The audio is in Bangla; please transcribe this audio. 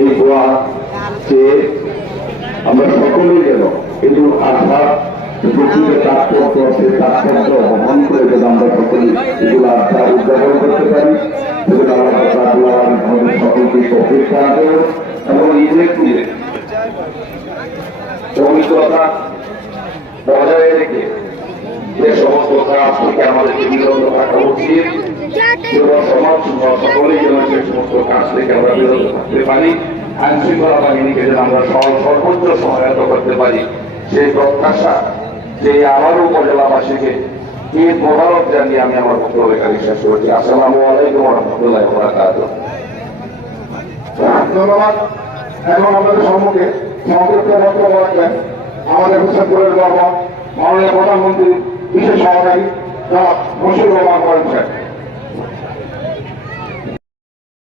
এই দোয়া চেয়ে আমরা সকলেই যেন কিন্তু আশা প্রকৃতির তাৎপর্য আছে তাৎপর্য বহন করে যেন আমরা সকলে এগুলো আশা উদ্যাপন করতে পারি সেগুলো আমাদের সকলকে অপেক্ষা আছে এবং ইলেকট্রিক পবিত্রতা বজায় রেখে যে সমস্ত কাজ থেকে আমাদেরকে বিরত থাকা উচিত সমাজ সকলেই যেন সে সমস্ত কাজ থেকে আমরা বিরত থাকতে পারি আইন শৃঙ্খলা বাহিনীকে যেন আমরা সর্বোচ্চ সহায়তা করতে পারি সেই প্রত্যাশা যে আবারও উপজেলাবাসীকে ঈদ মোবারক জানিয়ে আমি আমার বক্তব্য এখানে শেষ করছি। আসসালামু আলাইকুম ওয়া রাহমাতুল্লাহি ওয়া বারাকাতুহু। ধন্যবাদ। এখন আমাদের সম্মুখে সংক্ষিপ্ত বক্তব্য রাখবেন আমাদের হোসেনপুরের গর্ব মাননীয় প্রধানমন্ত্রী বিশেষ সহকারী জনাব মুশিউর রহমান করিম সাহেব।